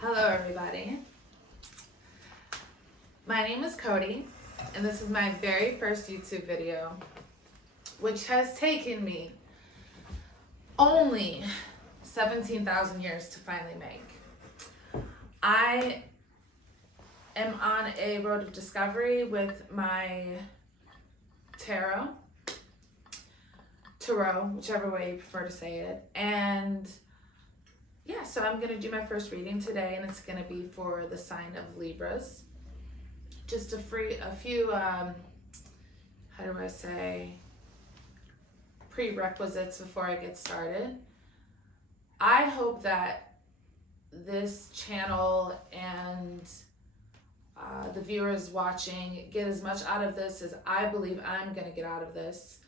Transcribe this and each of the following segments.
Hello everybody. My name is Cody and this is my very first YouTube video, which has taken me only 17,000 years to finally make. I am on a road of discovery with my tarot, whichever way you prefer to say it, and yeah, so I'm going to do my first reading today, and it's going to be for the sign of Libras. Just a few, how do I say, prerequisites before I get started. I hope that this channel and the viewers watching get as much out of this as I believe I'm going to get out of this.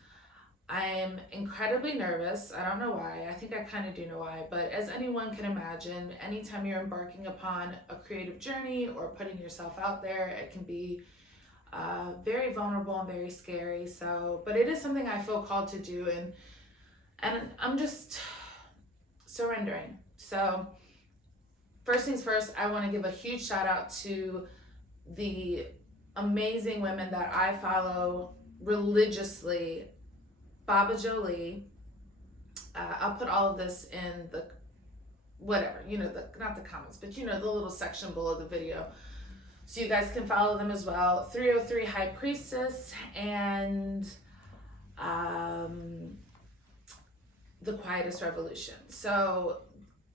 I'm incredibly nervous. I don't know why. I think I kind of do know why, but as anyone can imagine, anytime you're embarking upon a creative journey or putting yourself out there, it can be very vulnerable and very scary. So, but it is something I feel called to do, and I'm just surrendering. So, first things first, I want to give a huge shout out to the amazing women that I follow religiously. Jolie, I'll put all of this in the whatever, not the comments, but the little section below the video, so you guys can follow them as well. 303 High Priestess and the Quietest Revolution. So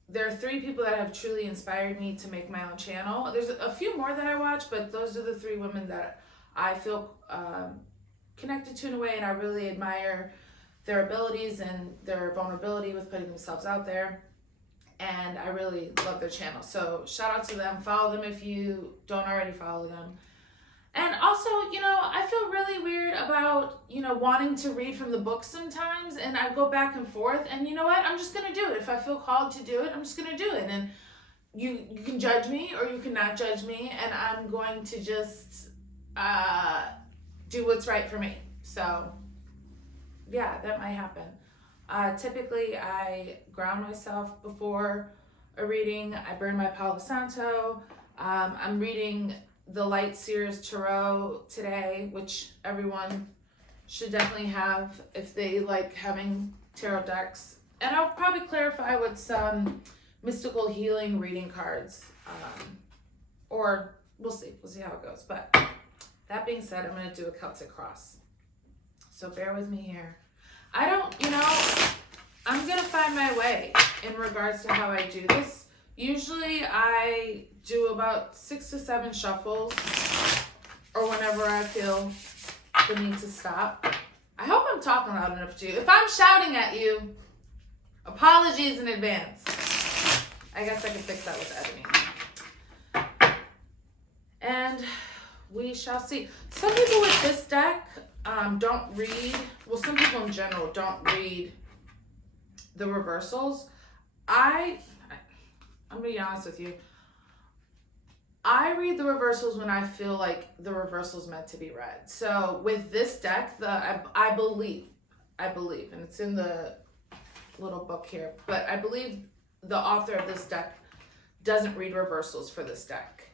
there are three people that have truly inspired me to make my own channel. There's a few more that I watch, but those are the three women that I feel connected to in a way, and I really admire their abilities and their vulnerability with putting themselves out there, and I really love their channel. So shout out to them. Follow them if you don't already follow them. And also, I feel really weird about wanting to read from the book sometimes, and I go back and forth, and you know what, I'm just gonna do it. If I feel called to do it, I'm just gonna do it. And you can judge me or you cannot judge me, and I'm going to just do what's right for me. So yeah, that might happen. Typically I ground myself before a reading. I burn my Palo Santo. I'm reading the Light Seers Tarot today, which everyone should definitely have if they like having tarot decks. And I'll probably clarify with some mystical healing reading cards, or we'll see how it goes. But that being said, I'm going to do a Celtic cross. So bear with me here. I'm going to find my way in regards to how I do this. Usually I do about 6 to 7 shuffles, or whenever I feel the need to stop. I hope I'm talking loud enough to you. If I'm shouting at you, apologies in advance. I guess I can fix that with editing. And we shall see. Some people with this deck don't read, well, some people in general don't read the reversals. I'm gonna be honest with you. I read the reversals when I feel like the reversal's meant to be read. So with this deck, I believe, and it's in the little book here, but I believe the author of this deck doesn't read reversals for this deck.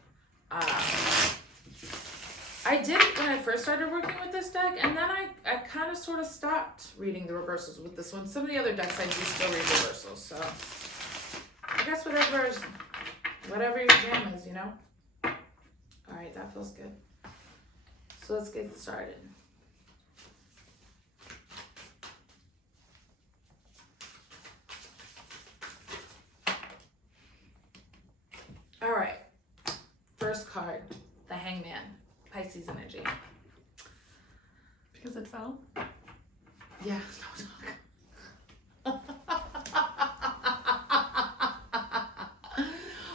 I did it when I first started working with this deck, and then I kind of sort of stopped reading the reversals with this one. Some of the other decks I do still read reversals, so I guess whatever your jam is, All right, that feels good. So let's get started. All right, first card, the Hangman. Pisces energy. Because it fell? Yeah, no talk.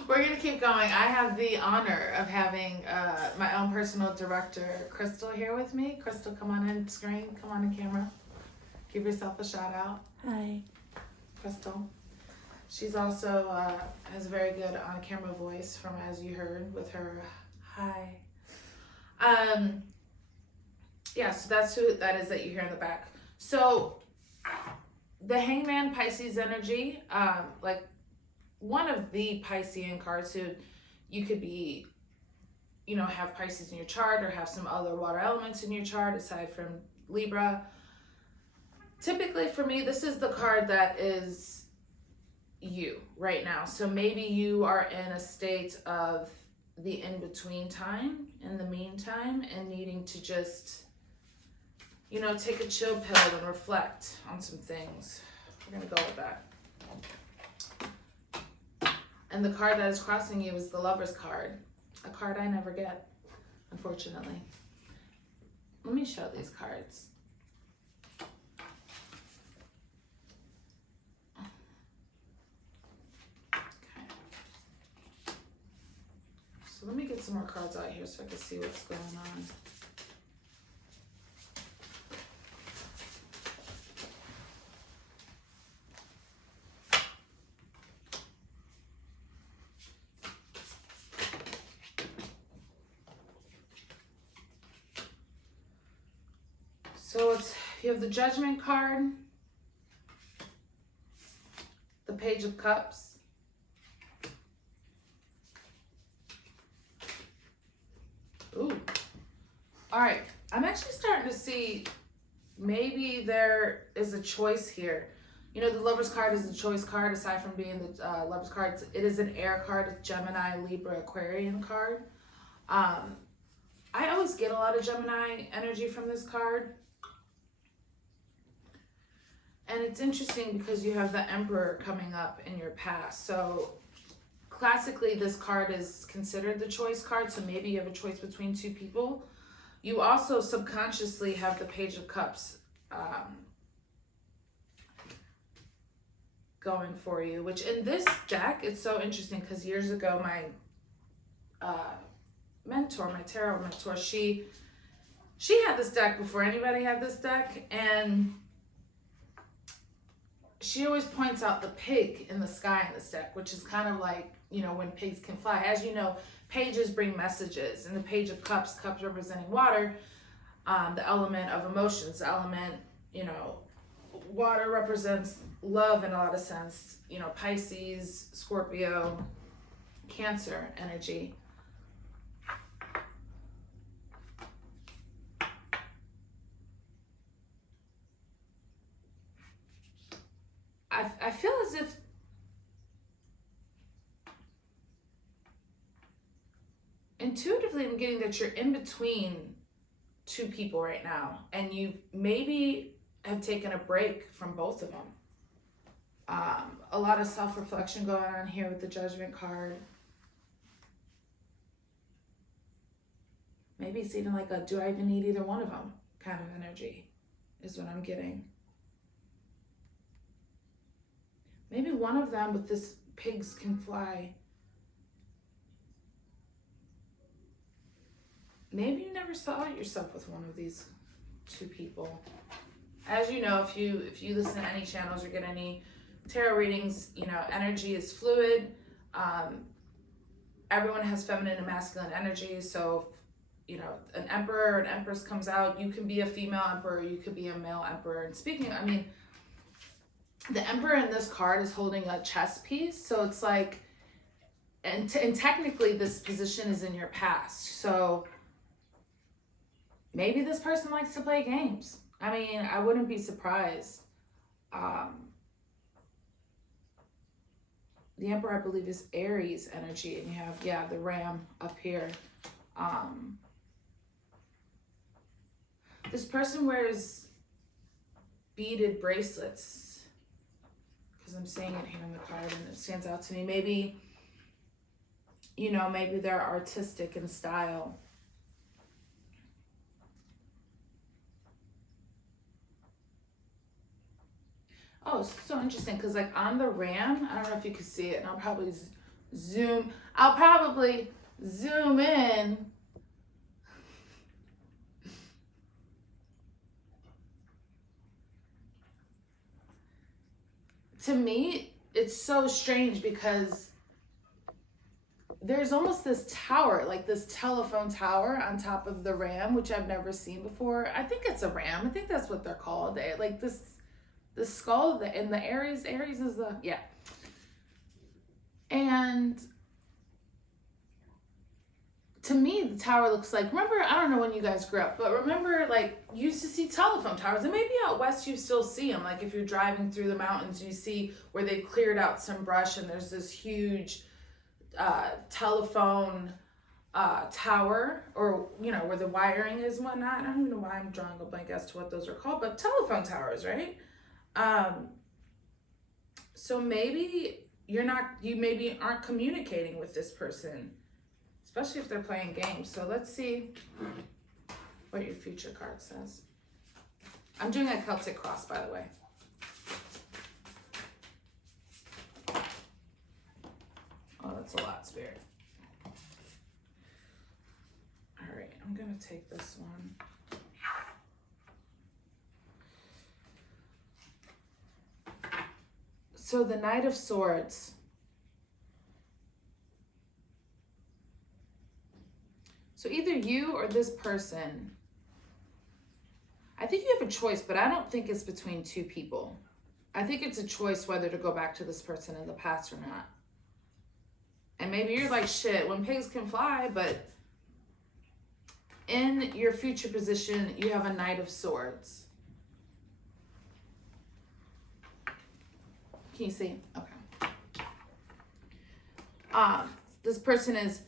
We're going to keep going. I have the honor of having my own personal director, Crystal, here with me. Crystal, come on in screen. Come on in camera. Give yourself a shout out. Hi. Crystal. She's also has a very good on-camera voice from, as you heard, with her hi. Yeah, so that's who that is that you hear in the back. So the Hangman Pisces energy, like one of the Piscean cards. So you could be, have Pisces in your chart or have some other water elements in your chart aside from Libra. Typically for me, this is the card that is you right now. So maybe you are in a state of the in-between time, in the meantime, and needing to just, take a chill pill and reflect on some things. We're going to go with that. And the card that is crossing you is the Lover's card, a card I never get, unfortunately. Let me show these cards. Okay. So let me get some more cards out here so I can see what's going on. So you have the Judgment card, the Page of Cups, ooh, all right, I'm actually starting to see maybe there is a choice here. The Lover's card is a choice card aside from being the Lover's card. It is an air card, it's Gemini, Libra, Aquarian card. I always get a lot of Gemini energy from this card. And it's interesting because you have the Emperor coming up in your past. So classically, this card is considered the choice card. So maybe you have a choice between two people. You also subconsciously have the Page of Cups going for you, which in this deck, it's so interesting because years ago, my mentor, my tarot mentor, she had this deck before anybody had this deck. And she always points out the pig in the sky in this deck, which is kind of like, when pigs can fly. As you know, pages bring messages, and the Page of Cups, cups representing water, the element of emotions, the element, water represents love in a lot of sense, Pisces, Scorpio, Cancer energy. I feel as if intuitively I'm getting that you're in between two people right now, and you maybe have taken a break from both of them. A lot of self-reflection going on here with the Judgment card. Maybe it's even like a do I even need either one of them kind of energy is what I'm getting. Maybe one of them with this pigs can fly. Maybe you never saw yourself with one of these two people. As you know, if you listen to any channels or get any tarot readings, energy is fluid. Everyone has feminine and masculine energy. So, an emperor or an empress comes out, you can be a female emperor, you could be a male emperor. And speaking, the Emperor in this card is holding a chess piece. So it's like, and technically this position is in your past. So maybe this person likes to play games. I wouldn't be surprised. The Emperor, I believe, is Aries energy. And you have, the Ram up here. This person wears beaded bracelets. Because I'm seeing it here in the card and it stands out to me. Maybe, maybe they're artistic in style. Oh, it's so interesting because like on the Ram, I don't know if you can see it, and I'll probably zoom in. To me, it's so strange because there's almost this tower, like this telephone tower on top of the Ram, which I've never seen before. I think it's a Ram. I think that's what they're called. They like the skull in the Aries. Aries is the, yeah. And to me, the tower looks like, remember, I don't know when you guys grew up, but remember, like, you used to see telephone towers, and maybe out west you still see them. Like, if you're driving through the mountains, you see where they've cleared out some brush, and there's this huge telephone tower, or, you know, where the wiring is and whatnot. I don't even know why I'm drawing a blank as to what those are called, but telephone towers, right? So maybe you maybe aren't communicating with this person, especially if they're playing games. So let's see what your future card says. I'm doing a Celtic cross, by the way. Oh, that's a lot, Spirit. All right, I'm gonna take this one. So the Knight of Swords. So either you or this person, I think you have a choice, but I don't think it's between two people. I think it's a choice whether to go back to this person in the past or not. And maybe you're like, shit, when pigs can fly, but in your future position, you have a Knight of Swords. Can you see? Okay. This person is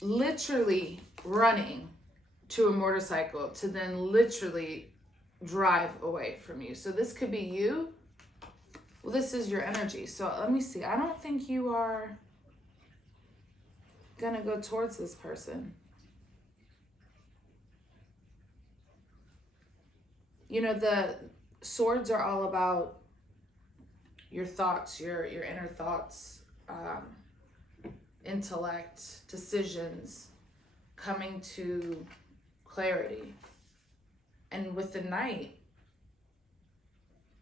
literally running to a motorcycle to then literally drive away from you. So this could be you. Well, this is your energy. So let me see. I don't think you are gonna go towards this person. You know, the swords are all about your thoughts, your inner thoughts, intellect, decisions, coming to clarity. And with the Knight,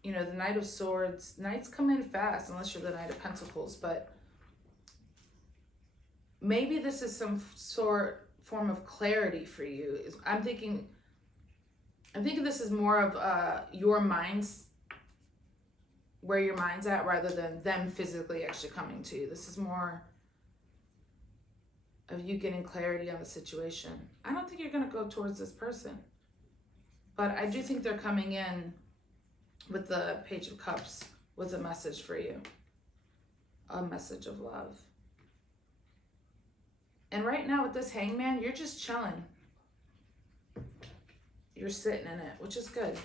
you know, the Knight of Swords, Knights come in fast, unless you're the Knight of Pentacles, but maybe this is some form of clarity for you. I'm thinking this is more of your mind's, where your mind's at, rather than them physically actually coming to you. This is more of you getting clarity on the situation. I don't think you're going to go towards this person, but I do think they're coming in with the Page of Cups with a message for you, a message of love. And right now with this Hangman, you're just chilling. You're sitting in it, which is good.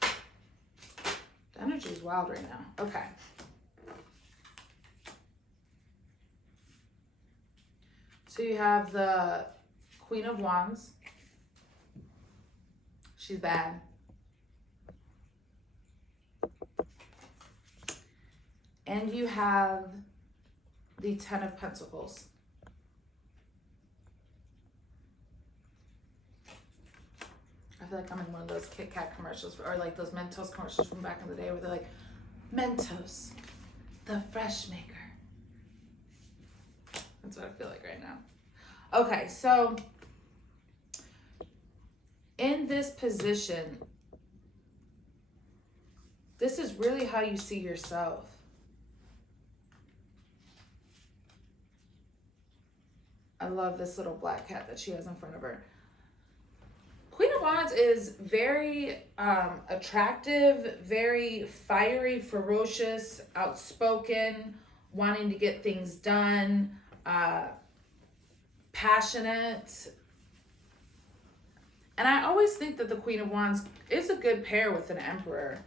The energy is wild right now. Okay. So you have the Queen of Wands. She's bad. And you have the Ten of Pentacles. I feel like I'm in one of those Kit Kat commercials, or like those Mentos commercials from back in the day where they're like, Mentos, the fresh maker. That's what I feel like right now. Okay, so in this position, this is really how you see yourself. I love this little black cat that she has in front of her. Queen of Wands is very attractive, very fiery, ferocious, outspoken, wanting to get things done, passionate. And I always think that the Queen of Wands is a good pair with an Emperor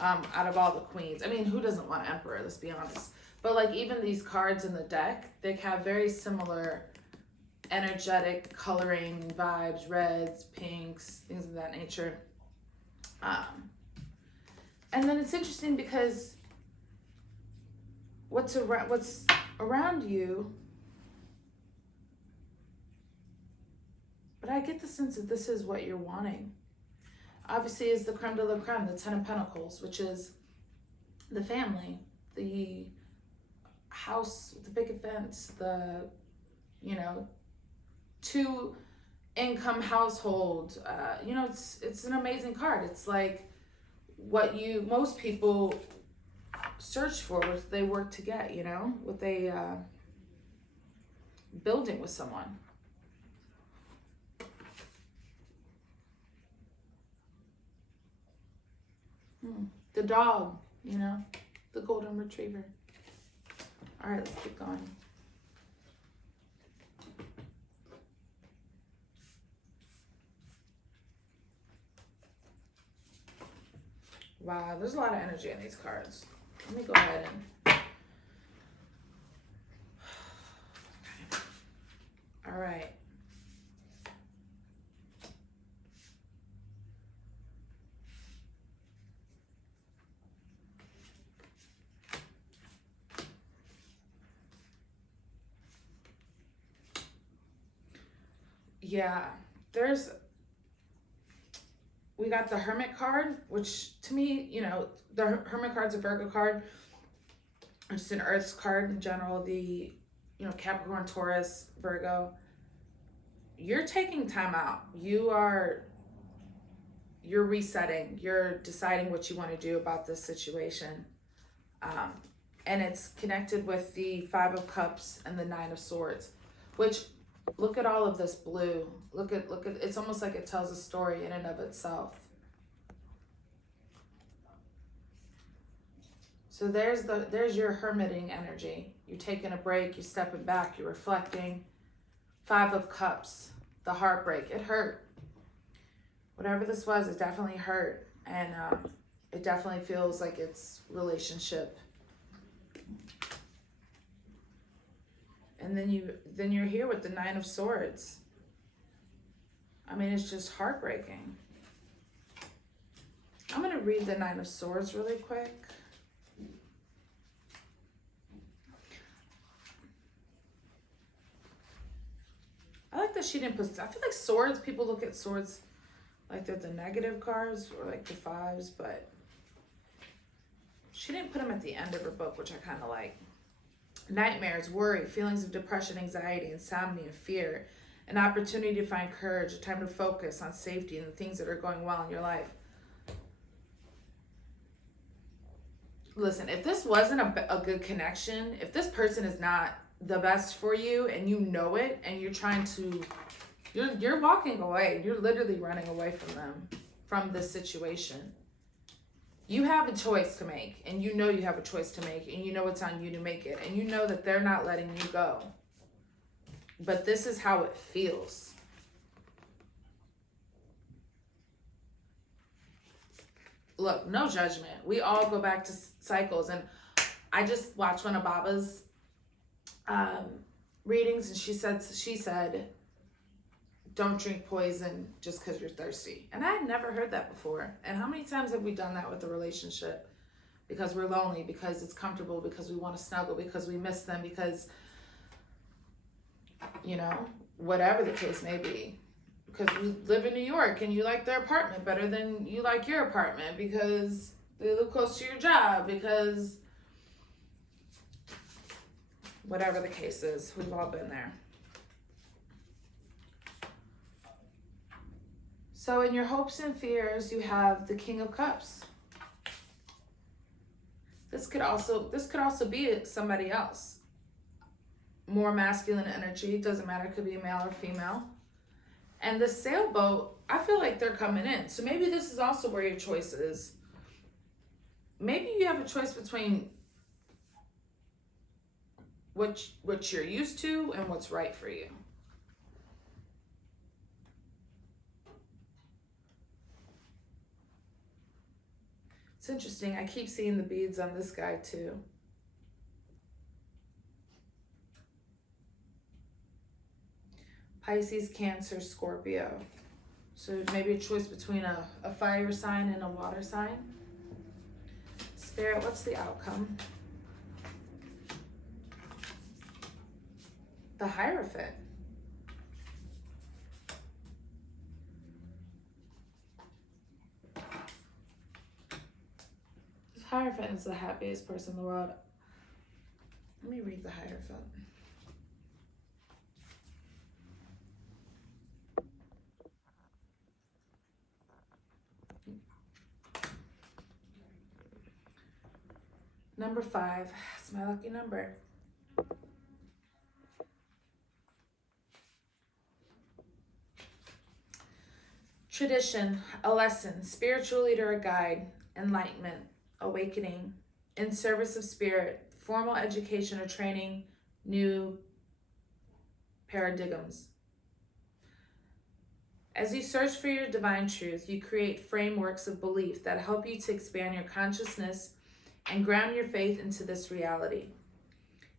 out of all the queens. I mean, who doesn't want an Emperor, let's be honest. But like even these cards in the deck, they have very similar energetic coloring vibes, reds, pinks, things of that nature. And then it's interesting because what's around you, but I get the sense that this is what you're wanting. Obviously is the creme de la creme, the Ten of Pentacles, which is the family, the house, the big events, the, you know, two income household. You know, it's an amazing card. It's like what most people searched for, what they worked to get, you know, what they building with someone. The dog, you know, the golden retriever. All right, let's keep going. Wow, there's a lot of energy in these cards. Let me go ahead and... All right. Yeah, we got the Hermit card, which to me, you know, the Hermit card's a Virgo card. It's just an Earth's card in general. The, you know, Capricorn, Taurus, Virgo. You're taking time out. You're resetting. You're deciding what you want to do about this situation. And it's connected with the Five of Cups and the Nine of Swords, which, look at all of this blue. Look at, it's almost like it tells a story in and of itself. So there's your hermiting energy. You're taking a break, you're stepping back, you're reflecting. Five of Cups, the heartbreak. It hurt. Whatever this was, it definitely hurt. And it definitely feels like it's relationship. And then you're here with the Nine of Swords. I mean, it's just heartbreaking. I'm going to read the Nine of Swords really quick. I like that she didn't put... I feel like swords, people look at swords like they're the negative cards or like the fives, but she didn't put them at the end of her book, which I kind of like. Nightmares, worry, feelings of depression, anxiety, insomnia, fear, an opportunity to find courage, a time to focus on safety and the things that are going well in your life. Listen, if this wasn't a good connection, if this person is not the best for you and you know it and you're trying to, you're walking away. You're literally running away from them, from this situation. You have a choice to make, and you know you have a choice to make, and you know it's on you to make it, and you know that they're not letting you go. But this is how it feels. Look, no judgment. We all go back to cycles, and I just watched one of Baba's readings, and she said, don't drink poison just because you're thirsty. And I had never heard that before. And how many times have we done that with a relationship? Because we're lonely, because it's comfortable, because we want to snuggle, because we miss them, because, you know, whatever the case may be. Because we live in New York and you like their apartment better than you like your apartment, because they live close to your job, because whatever the case is, we've all been there. So in your hopes and fears, you have the King of Cups. This could also be somebody else. More masculine energy, doesn't matter, it could be a male or female. And the sailboat, I feel like they're coming in. So maybe this is also where your choice is. Maybe you have a choice between what you're used to and what's right for you. It's interesting. I keep seeing the beads on this guy too. Pisces, Cancer, Scorpio. So maybe a choice between a fire sign and a water sign. Spirit, what's the outcome? The Hierophant. This Hierophant is the happiest person in the world. Let me read the Hierophant. Number 5. It's my lucky number. Tradition, a lesson, spiritual leader, a guide, enlightenment, awakening, in service of spirit, formal education or training, new paradigms. As you search for your divine truth, you create frameworks of belief that help you to expand your consciousness and ground your faith into this reality.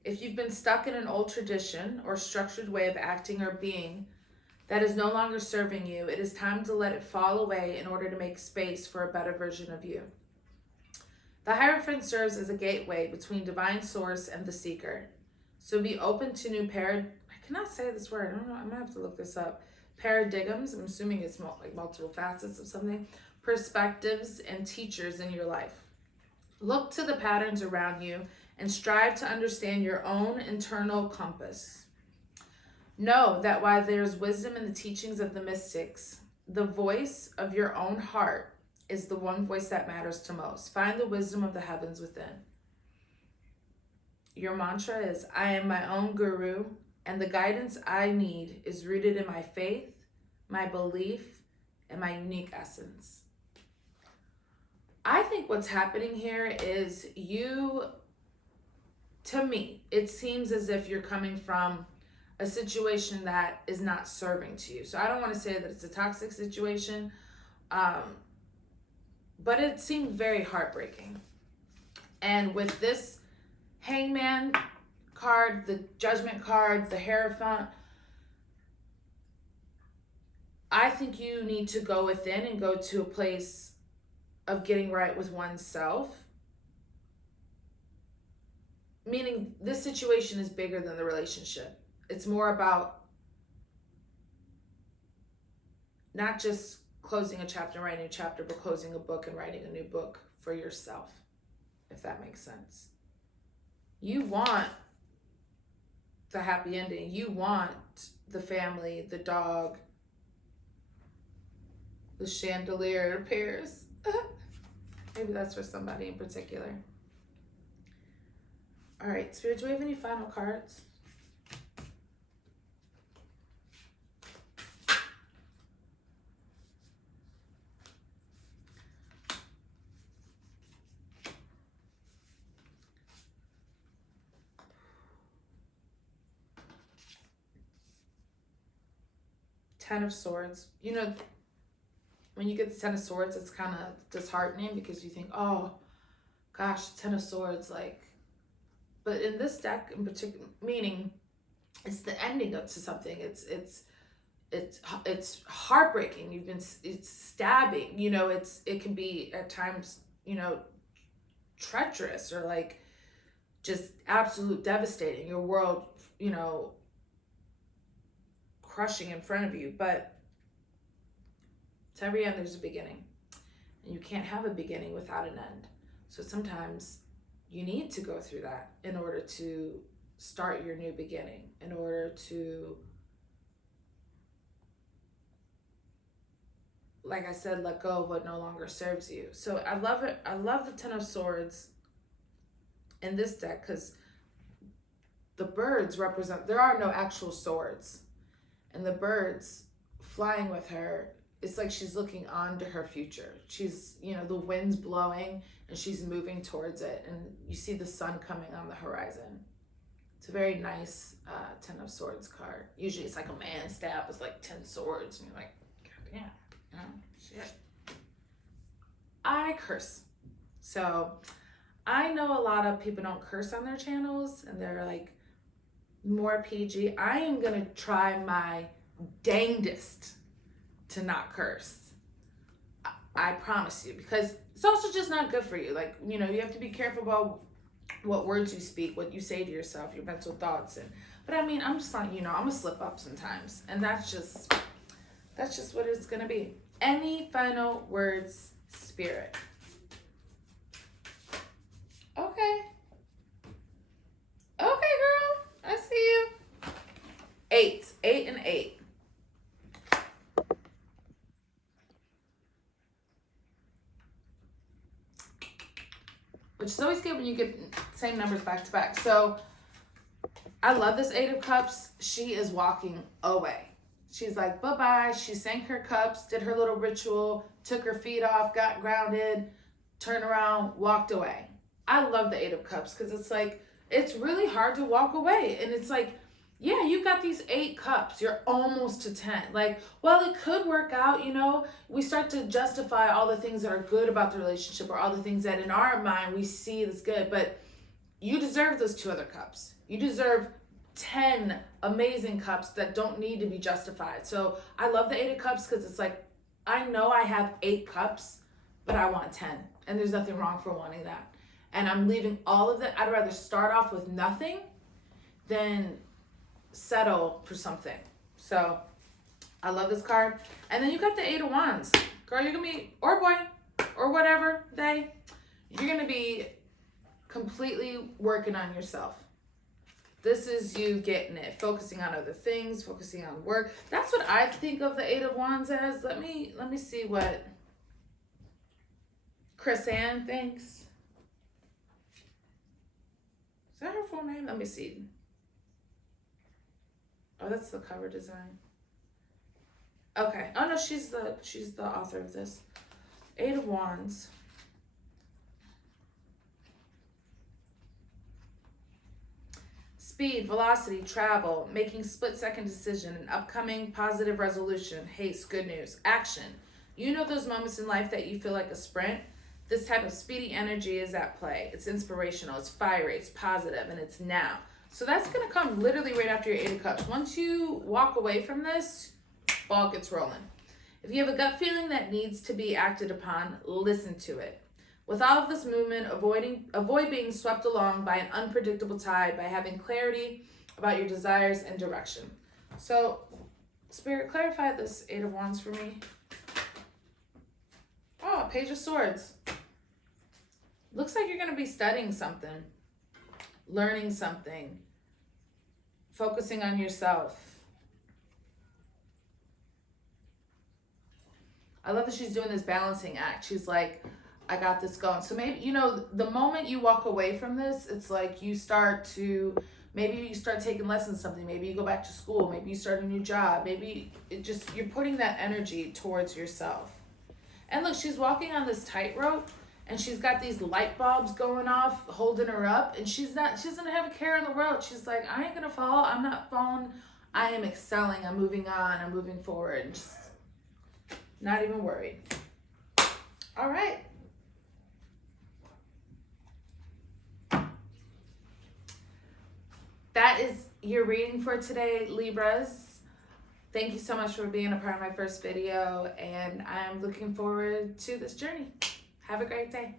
If you've been stuck in an old tradition or structured way of acting or being that is no longer serving you, it is time to let it fall away in order to make space for a better version of you. The Hierophant serves as a gateway between divine source and the seeker. So be open to new I cannot say this word. I don't know. I'm going to have to look this up. Paradigms. I'm assuming it's like multiple facets of something. Perspectives and teachers in your life. Look to the patterns around you and strive to understand your own internal compass. Know that while there's wisdom in the teachings of the mystics, the voice of your own heart is the one voice that matters to most. Find the wisdom of the heavens within. Your mantra is, I am my own guru, and the guidance I need is rooted in my faith, my belief, and my unique essence. I think what's happening here is to me, it seems as if you're coming from a situation that is not serving to you. So I don't want to say that it's a toxic situation, but it seemed very heartbreaking. And with this Hangman card, the Judgment card, the Hierophant, I think you need to go within and go to a place of getting right with oneself. Meaning this situation is bigger than the relationship. It's more about not just closing a chapter and writing a chapter, but closing a book and writing a new book for yourself, if that makes sense. You want the happy ending. You want the family, the dog, the chandelier appears. Maybe that's for somebody in particular. All right, Spirit, do we have any final cards? Ten of Swords. You know, when you get the Ten of Swords, it's kind of disheartening because you think, oh, gosh, Ten of Swords, like, but in this deck in particular, meaning it's the ending to something. It's heartbreaking. It's stabbing. You know, it can be at times, you know, treacherous or like just absolute devastating. Your world, you know, crushing in front of you. But to every end, there's a beginning, and you can't have a beginning without an end. So sometimes you need to go through that in order to start your new beginning, in order to, like I said, let go of what no longer serves you. So I love it. I love the Ten of Swords in this deck because the birds represent, there are no actual swords. And the birds flying with her, it's like she's looking on to her future. She's, you know, the wind's blowing and she's moving towards it. And you see the sun coming on the horizon. It's a very nice Ten of Swords card. Usually it's like a man's staff with like 10 swords. And you're like, God damn, you know, shit. I curse. So I know a lot of people don't curse on their channels and they're like more PG. I am going to try my dangdest to not curse. I promise you, because it's also just not good for you. Like, you know, you have to be careful about what words you speak, what you say to yourself, your mental thoughts. But I mean, I'm just like, you know, I'm gonna slip up sometimes, and that's just what it's gonna be. Any final words, Spirit? Okay, girl, I see you. 8 and 8. which is always good when you get same numbers back to back. So I love this Eight of Cups. She is walking away. She's like, bye-bye. She sank her cups, did her little ritual, took her feet off, got grounded, turned around, walked away. I love the Eight of Cups because it's like, it's really hard to walk away. And it's like, yeah, you got these 8 cups. You're almost to 10. Like, well, it could work out, you know. We start to justify all the things that are good about the relationship or all the things that in our mind we see as good. But you deserve those 2 other cups. You deserve 10 amazing cups that don't need to be justified. So I love the Eight of Cups because it's like, I know I have 8 cups, but I want 10. And there's nothing wrong for wanting that. And I'm leaving all of that. I'd rather start off with nothing than settle for something. So I love this card. And then you got the Eight of Wands. Girl, you're going to be, or boy, or whatever, you're going to be completely working on yourself. This is you getting it, focusing on other things, focusing on work. That's what I think of the Eight of Wands as. Let me see what Chris Ann thinks. Is that her full name? Let me see. Oh, that's the cover design. Okay. Oh no, she's the author of this. Eight of Wands. Speed, velocity, travel, making split-second decision, an upcoming positive resolution, haste, good news, action. You know those moments in life that you feel like a sprint? This type of speedy energy is at play. It's inspirational, it's fiery, it's positive, and it's now. So that's going to come literally right after your Eight of Cups. Once you walk away from this, ball gets rolling. If you have a gut feeling that needs to be acted upon, listen to it. With all of this movement, avoid being swept along by an unpredictable tide by having clarity about your desires and direction. So, Spirit, clarify this Eight of Wands for me. Oh, Page of Swords. Looks like you're going to be studying something, learning something, focusing on yourself. I love that she's doing this balancing act. She's like, I got this going. So maybe, you know, the moment you walk away from this, it's like you start taking lessons, something. Maybe you go back to school. Maybe you start a new job. Maybe you're putting that energy towards yourself. And look, she's walking on this tightrope and she's got these light bulbs going off, holding her up. And she doesn't have a care in the world. She's like, I ain't going to fall. I'm not falling. I am excelling. I'm moving on. I'm moving forward. And just not even worried. All right. That is your reading for today, Libras. Thank you so much for being a part of my first video, and I'm looking forward to this journey. Have a great day.